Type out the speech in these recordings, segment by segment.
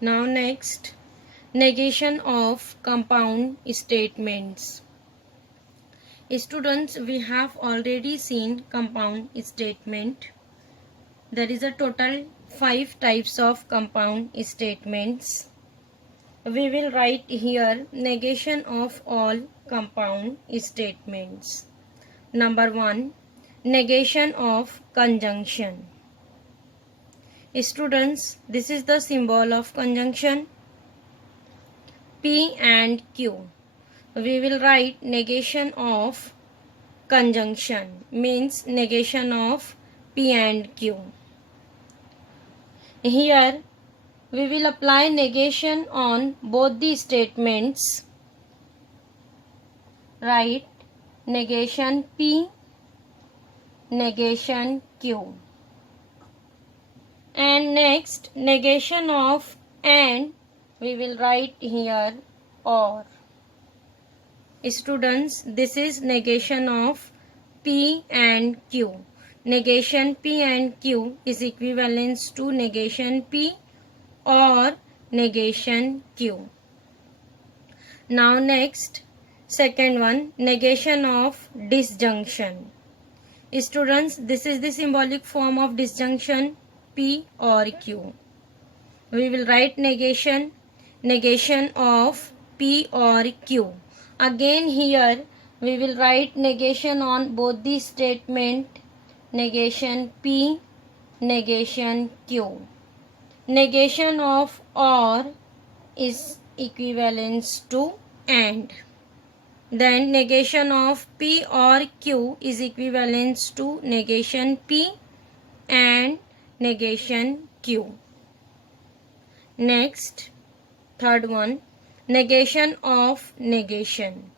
Now next, negation of compound statements. Students, we have already seen compound statement. There is a total 5 types of compound statements. We will write here negation of all compound statements. Number 1, negation of conjunction. Students, this is the symbol of conjunction P and Q. We will write negation of conjunction, means negation of P and Q. Here we will apply negation on both the statements. Write negation P, negation Q. And next, negation of and, we will write here or. Students, this is negation of P and Q. Negation P and Q is equivalent to negation P or negation Q. Now next, second one, negation of disjunction. Students, this is the symbolic form of disjunction P or Q. We will write negation of P or Q. Again here we will write negation on both the statement, negation P, negation Q. Negation of or is equivalent to and. Then negation of P or Q is equivalent to negation P and negation Q. Next, third one, negation of negation.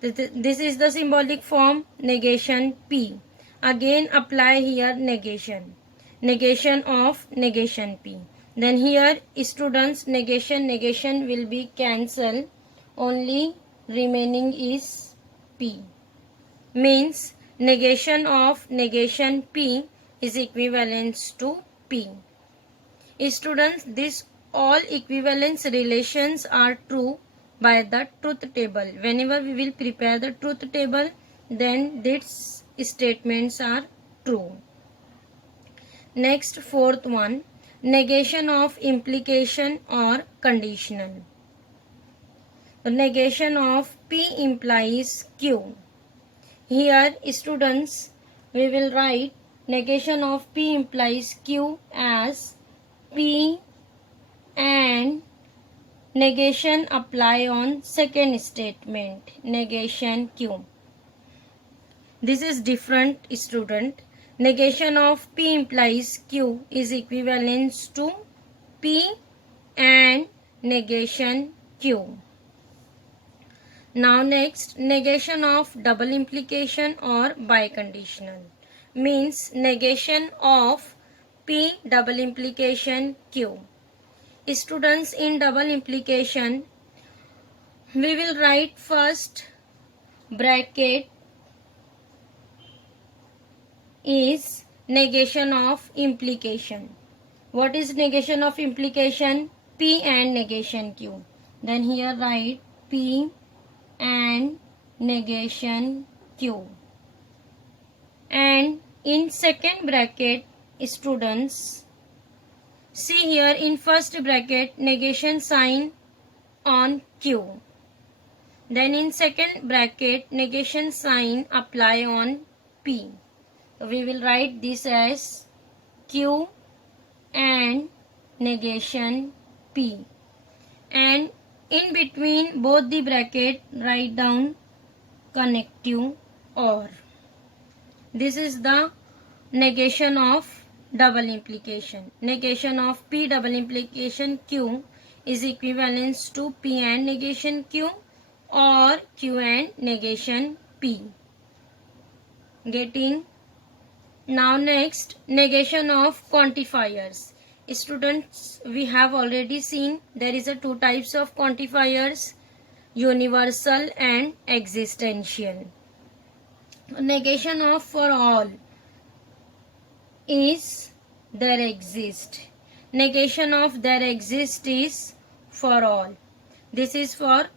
This is the symbolic form negation P. Again apply here negation of negation P. Then here students, negation will be cancelled, only remaining is P. Means negation of negation P is equivalent to P. Students, this all equivalence relations are true by the truth table. Whenever we will prepare the truth table, then these statements are true. Next, fourth one, negation of implication or conditional. The negation of P implies Q. Here students, we will write negation of P implies Q as P and negation apply on second statement, negation Q. This is different, student. Negation of P implies Q is equivalent to P and negation Q. Now next, negation of double implication or biconditional. Means negation of P double implication Q. Students, in double implication, we will write first bracket is negation of implication. What is negation of implication? P and negation Q. Then here write P and negation Q. And in second bracket, students, see here in first bracket negation sign on Q. Then in second bracket negation sign apply on P. We will write this as Q and negation P. And in between both the bracket write down connective or. This is the negation of double implication. Negation of P double implication Q is equivalent to P and negation Q or Q and negation P. Getting? Now next, negation of quantifiers. Students, we have already seen there is a two types of quantifiers, universal and existential. Negation of for all is there exist. Negation of there exists is for all. This is for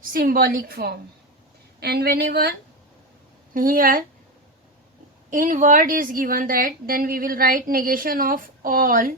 symbolic form. And whenever here in word is given that, then we will write negation of all.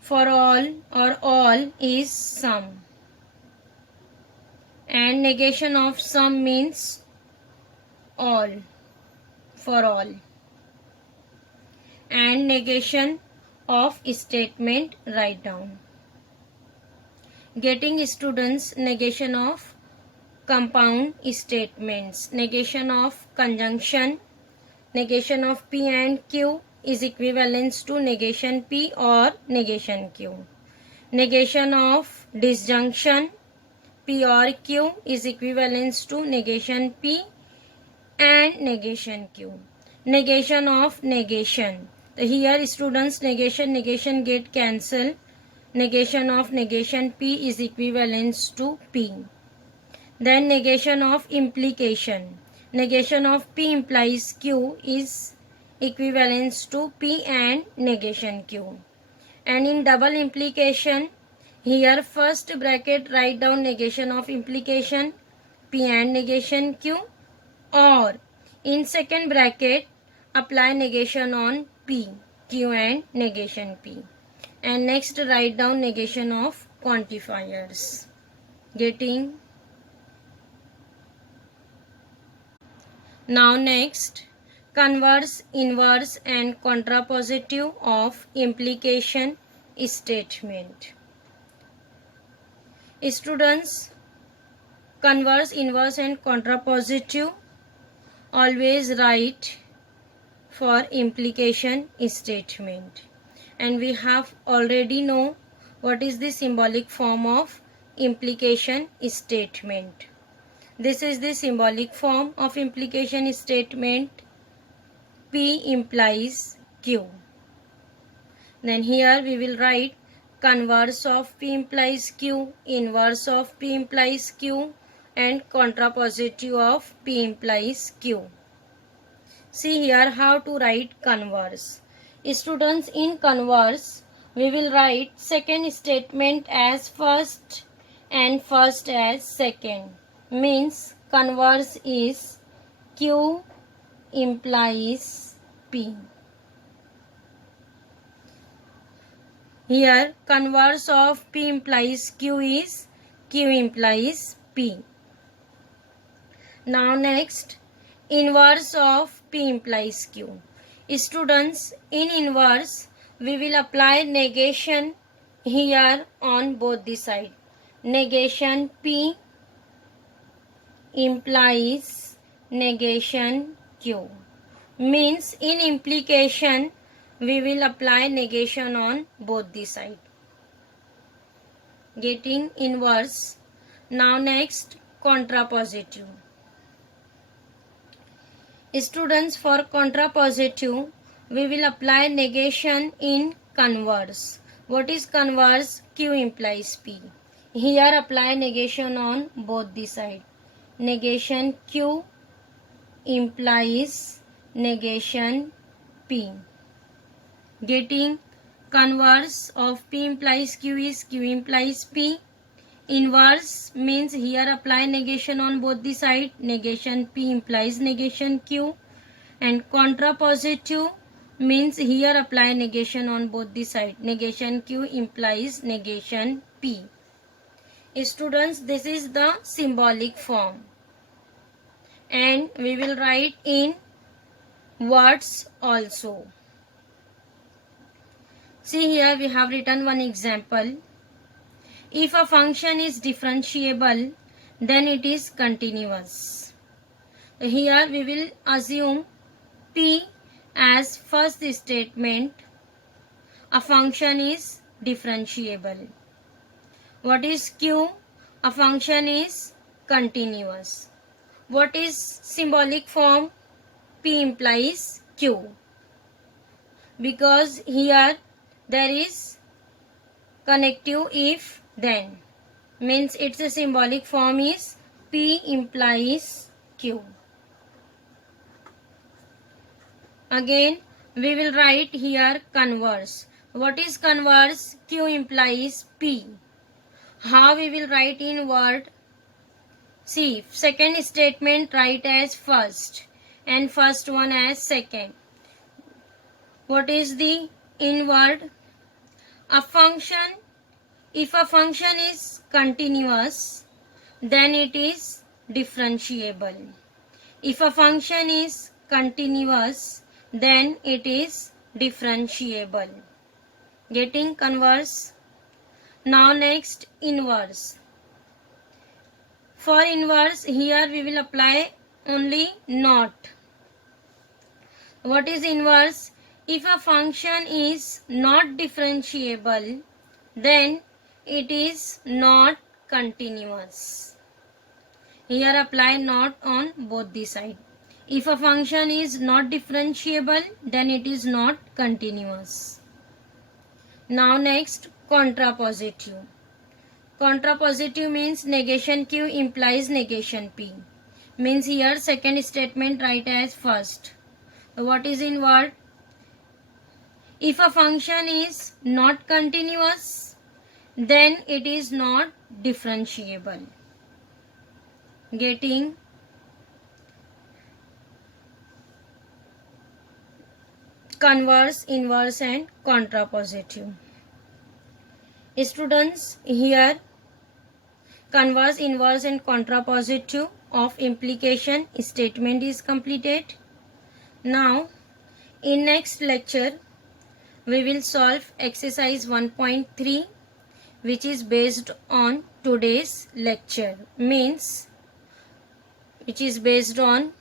For all or all is some. And negation of some means all. For all. And negation of statement write down. Getting students negation of compound statements. Negation of conjunction. Negation of P and Q is equivalent to negation P or negation Q. Negation of disjunction P or Q is equivalent to negation P and negation Q. Negation of negation. Here students negation get cancelled. Negation of negation P is equivalent to P. Then negation of implication. Negation of P implies Q is equivalent to P and negation Q. And in double implication, here first bracket write down negation of implication P and negation Q, or in second bracket apply negation on P, Q and negation P. And next write down negation of quantifiers. Getting. Now next, converse, inverse and contrapositive of implication statement. Students, converse, inverse and contrapositive always write for implication statement. And we have already know what is the symbolic form of implication statement. This is the symbolic form of implication statement. P implies Q. Then here we will write converse of P implies Q, inverse of P implies Q and contrapositive of P implies Q. See here how to write converse. Students, in converse we will write second statement as first and first as second. Means converse is Q implies P. Here converse of P implies Q is Q implies P. Now next, inverse of P implies Q. Students, in inverse we will apply negation here on both the side. Negation P implies negation Q. Means in implication we will apply negation on both the side. Getting inverse. Now next, contrapositive. Students, for contrapositive we will apply negation in converse. What is converse? Q implies P. Here apply negation on both the side. Negation Q implies negation P. Getting converse of P implies Q is Q implies P. Inverse means here apply negation on both the side. Negation P implies negation Q. And contrapositive means here apply negation on both the side. Negation Q implies negation P. Students, this is the symbolic form. And we will write in words also. See here we have written one example. If a function is differentiable, then it is continuous. Here we will assume P as first statement. A function is differentiable. What is Q? A function is continuous. What is symbolic form? P implies Q. Because here there is connective if then. Means its a symbolic form is P implies Q. Again we will write here converse. What is converse? Q implies P. How we will write in word? See, second statement write as first and first one as second. What is the in word? A function. If a function is continuous, then it is differentiable. If a function is continuous, then it is differentiable. Getting converse? Now next, inverse. For inverse, here we will apply only not. What is inverse? If a function is not differentiable, then it is not continuous. Here apply not on both the side. If a function is not differentiable, then it is not continuous. Now next, contrapositive. Contrapositive means negation Q implies negation P. Means here second statement write as first. What is in word? If a function is not continuous, then it is not differentiable. Getting? Converse, inverse and contrapositive. Students, here converse, inverse and contrapositive of implication statement is completed. Now, in next lecture, we will solve exercise 1.3, which is based on today's lecture. Means, which is based on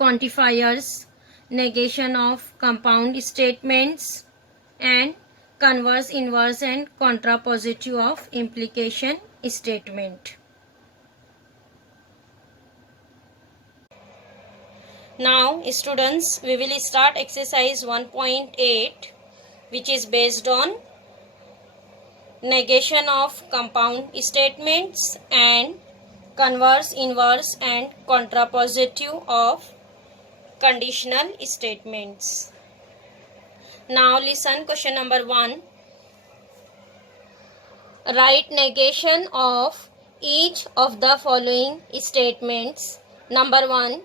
quantifiers, negation of compound statements, and converse, inverse and contrapositive of implication statement. Now students, we will start exercise 1.8, which is based on negation of compound statements and converse, inverse and contrapositive of conditional statements. Now listen, question number 1. Write negation of each of the following statements. Number 1.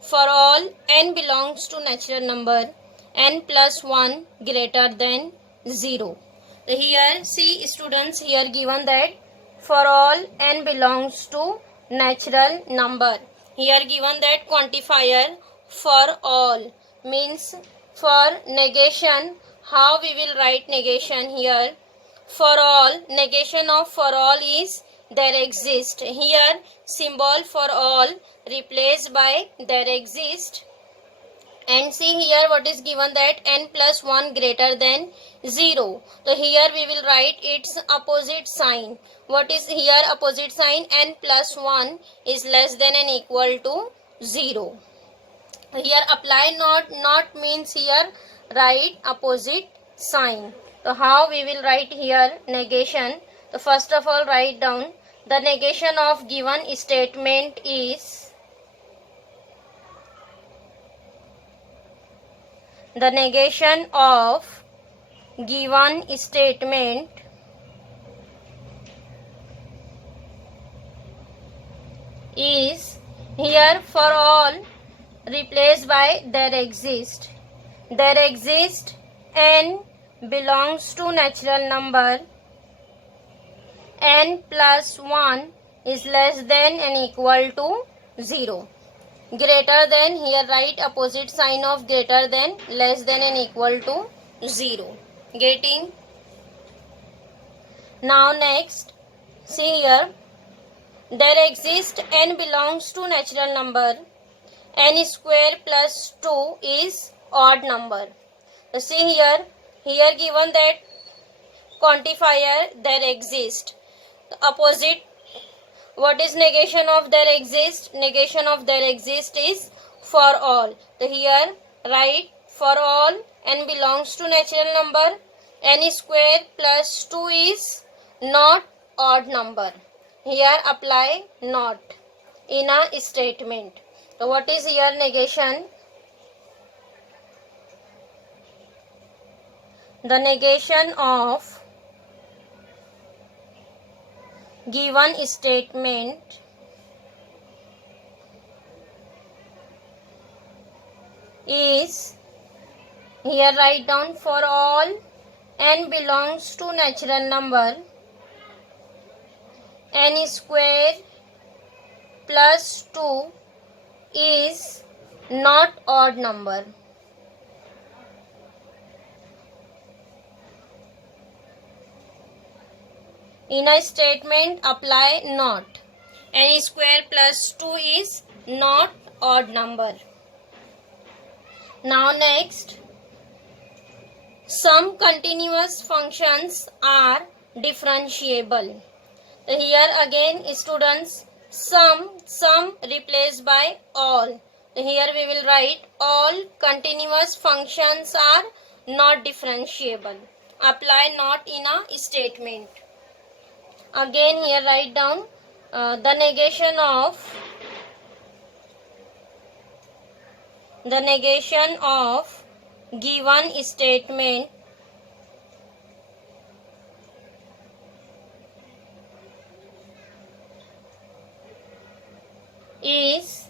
For all n belongs to natural number, n plus 1 greater than 0. Here see students, here given that for all n belongs to natural number. Here given that quantifier for all means for negation. How we will write negation here? For all, negation of for all is there exist. Here symbol for all replaced by there exist. And see here what is given, that n plus 1 greater than 0. So here we will write its opposite sign. What is here opposite sign? N plus 1 is less than and equal to 0. Here apply not. Not means here write opposite sign. So how we will write here negation? So first of all write down the negation of given statement is the negation of given statement is here for all replaced by there exist. There exist n belongs to natural number, n plus 1 is less than and equal to 0. Greater than, here write opposite sign of greater than, less than and equal to 0. Getting? Now next, see here, there exists n belongs to natural number, n square plus 2 is odd number. So see here given that quantifier there exist. The opposite, what is negation of there exist? Negation of there exist is for all. So here write for all n belongs to natural number, n square plus 2 is not odd number. Here apply not in a statement. So what is here negation? The negation of given statement is, here write down, for all n belongs to natural number, n square plus 2 is not odd number. In a statement, apply not. N square plus 2 is not odd number. Now next, some continuous functions are differentiable. So here again, students, some replaced by all. So here we will write all continuous functions are not differentiable. Apply not in a statement. Again here write down the negation of given statement is,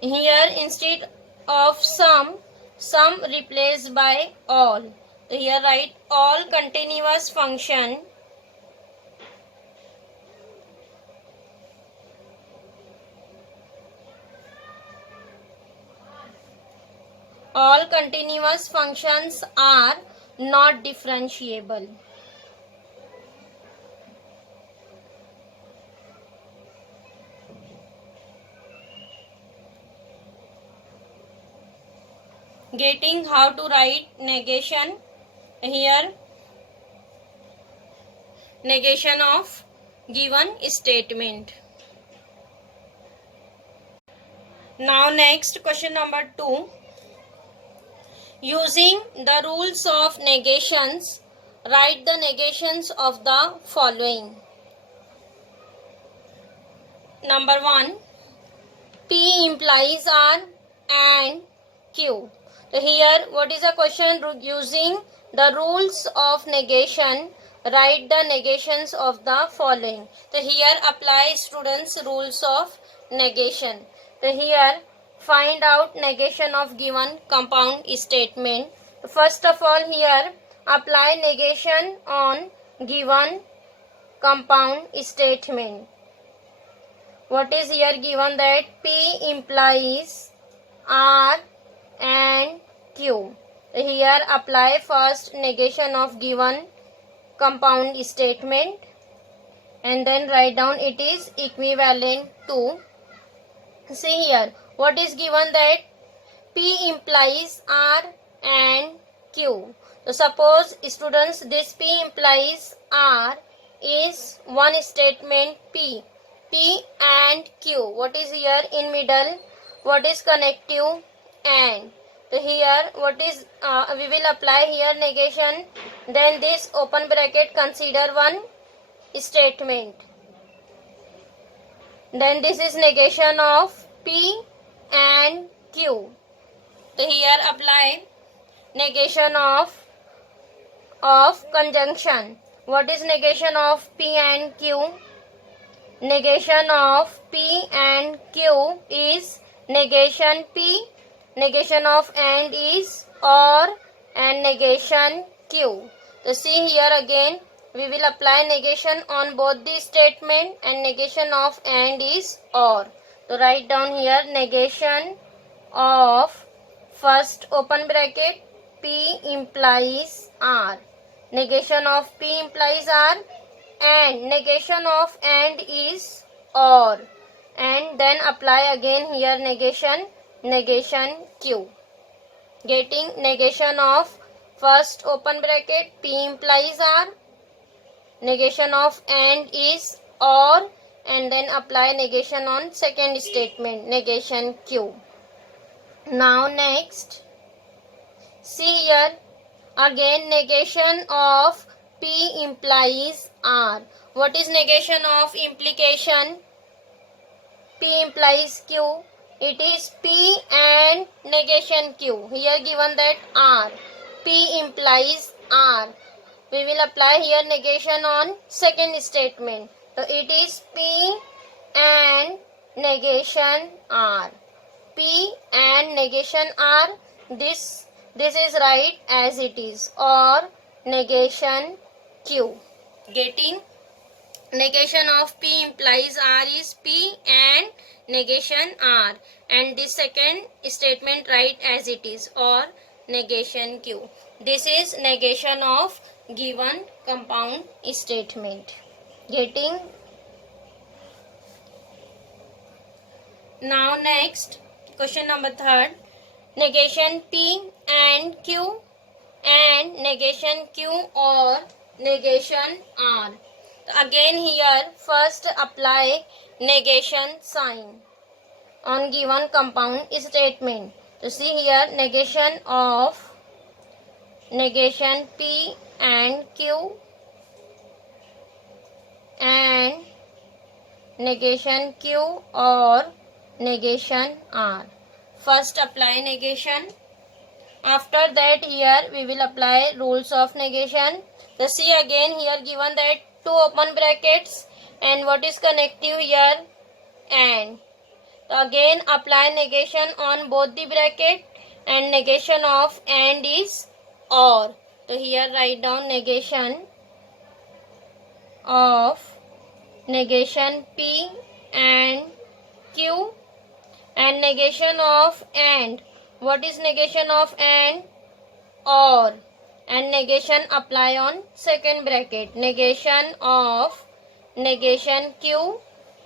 here instead of some replaced by all. So here write all continuous function all continuous functions are not differentiable. Getting how to write negation, here negation of given statement. Now next, question number 2. Using the rules of negations, write the negations of the following. Number 1, P implies R and Q. So here what is the question? Using the rules of negation, write the negations of the following. So here apply students rules of negation. So here find out negation of given compound statement. First of all, here apply negation on given compound statement. What is here given? That P implies R and Q. Here apply first negation of given compound statement and then write down it is equivalent to. See here what is given, that P implies R and Q. So suppose students, this P implies R is one statement P and Q. What is here in middle? What is connective? And. So here what is we will apply here negation. Then this open bracket, consider one statement. Then this is negation of P and Q. So here apply negation of conjunction. What is negation of P and Q? Negation of P and Q is negation P, negation of and is or, and negation Q. So see here again we will apply negation on both the statement, and negation of and is or. So write down here negation of first open bracket P implies R, negation of P implies R, and negation of and is or, and then apply again here negation Q. Getting negation of first open bracket P implies R, negation of and is or, and then apply negation on second statement, negation Q. Now next, see here again negation of P implies R. What is negation of implication? P implies Q. It is P and negation Q. Here given that R. P implies R. We will apply here negation on second statement. So it is P and negation R. P and negation R. This is right as it is, or negation Q. Getting? Negation of P implies R is P and negation R, and this second statement right as it is, or negation Q. This is negation of given compound statement. Getting? Now next, question number 3. Negation P and Q and negation Q or negation R. Again here first apply negation sign on given compound statement. So see here negation of negation P and Q and negation Q or negation R. First apply negation. After that here we will apply rules of negation. So see again here given that two open brackets and what is connective here, and. So again apply negation on both the bracket, and negation of and is or. So here write down negation of negation P and Q and negation of and. What is negation of and? Or. And negation apply on second bracket. Negation of negation Q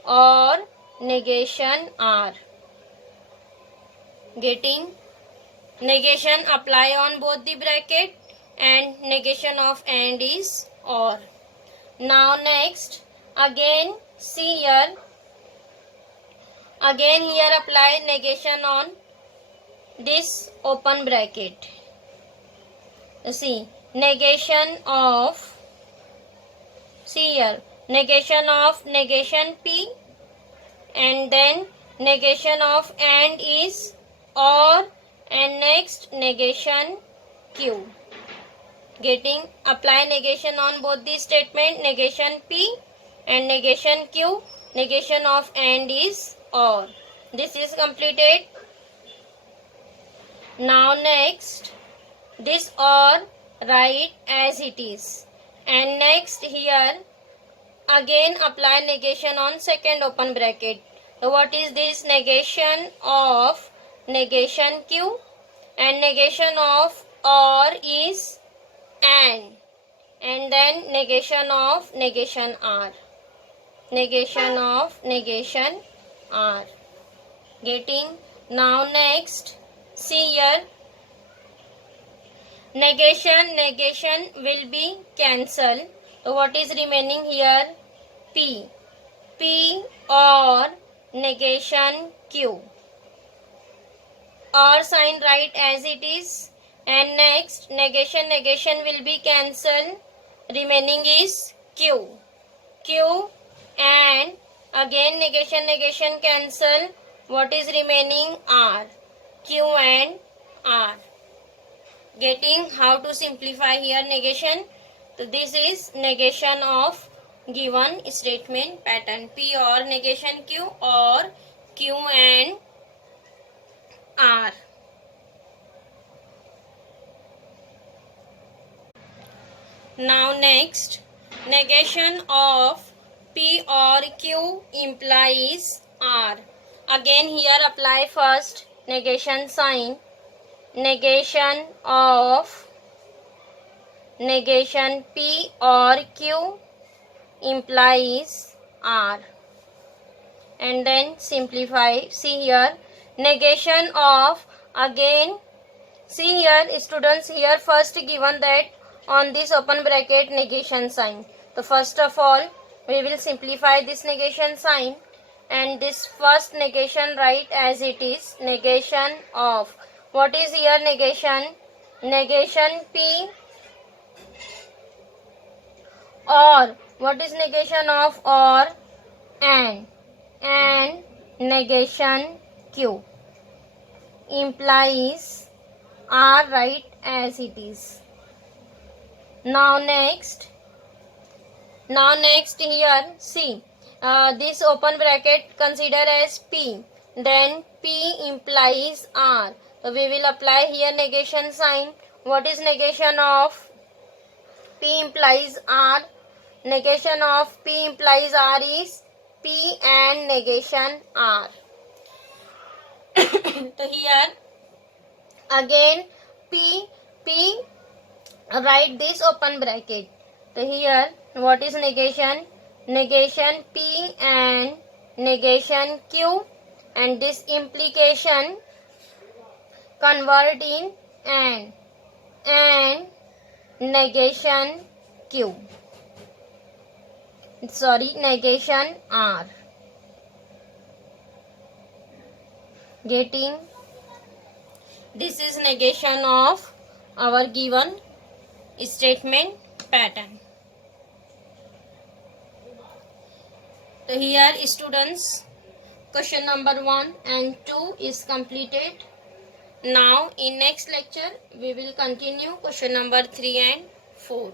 or negation R. Getting? Negation apply on both the bracket and negation of and is or. Now next, again see here. Again here apply negation on this open bracket. See, negation of, see here, negation of negation P and then negation of and is or, and next negation Q. Getting? Apply negation on both the statement, negation P and negation Q, negation of and is or. This is completed. Now next, this or write as it is, and next here again apply negation on second open bracket. So what is this? Negation of negation Q and negation of or is and then negation of negation R. Negation of negation R. Getting? Now next, see here, negation will be cancelled. So what is remaining here? P or negation Q. Or sign right as it is, and next negation will be cancelled. Remaining is Q and again negation cancel. What is remaining? R. Q and R. Getting? How to simplify here negation? So this is negation of given statement pattern, P or negation Q or Q and R. Now next, negation of P or Q implies R. Again here apply first negation sign. Negation of negation P or Q implies R, and then simplify. See here negation of, again see here students, here first given that on this open bracket negation sign. So first of all we will simplify this negation sign, and this first negation write as it is, negation of. What is here negation? Negation P or. What is negation of or? And negation Q implies R right as it is. Now next here, see, this open bracket consider as P, then P implies R. So we will apply here negation sign. What is negation of P implies R? Negation of P implies R is P and negation R. So here again P write this open bracket. So here what is negation? Negation P and negation Q, and this implication convert in and negation Q. Sorry, negation R. Getting? This is negation of our given statement pattern. So here students, question number 1 and 2 is completed. Now in next lecture we will continue question number 3 and 4.